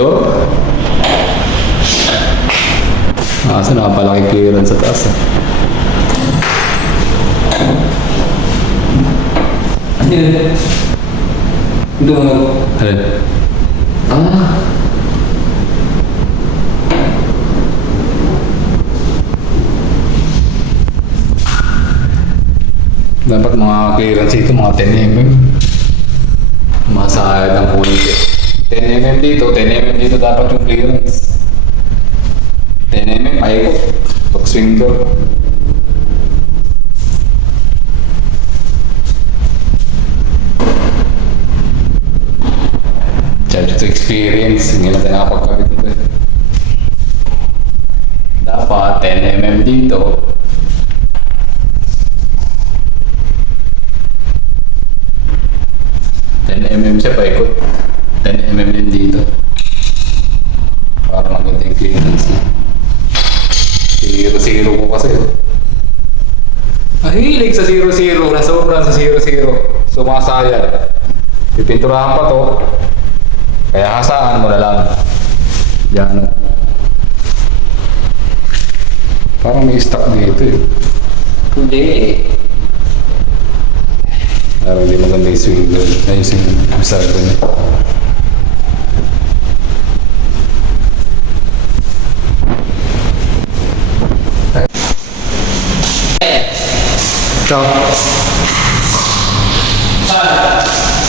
door. Kaso nakapalaki clearance sa taas. Ano yun? Doon. Alin? Ah. Dapat mga clearance ito, mga 10mm. Masayad ng punit eh. 10mm dito dapat yung clearance. 10mm, paikot. Pag swing door. Charge to experience. Hindi natin nakapagkabit ito eh. Dapat 10mm dito. 10mm siya paikot. 10mm din dito. Para maganda yung clearance niya. Zero ko kasi. Mahilig sa 0-0. Nasobran sa 0-0. Sumasayad. Pipinturahan pa to. Kaya hasaan mo na lang. Yan. Parang may stock dito eh. Hindi. Parang hindi maganda yung swing doon. Ayun yung masago niya. Ciao.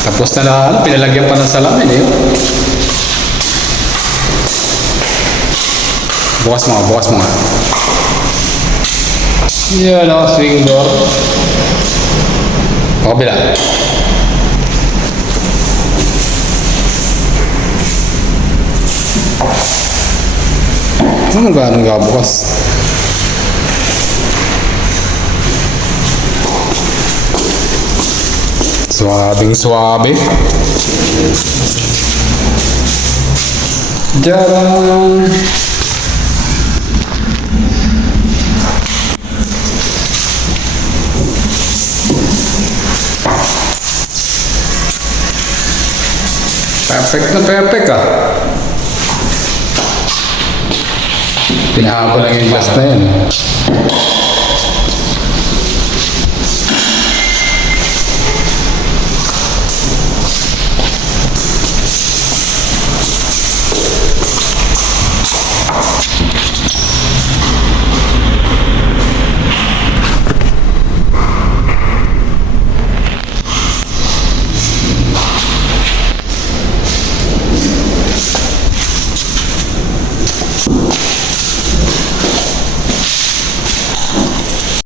Tapos na lahat. Pinalagyan pa ng salamin eh. Bukas mo nga. Yan o, swing door. O, kabila. Ano gano'n nga bukas? Suwabing-suwabe. Jarang. Perfect na perfect ah. Pinahaba lang yung gas na yan.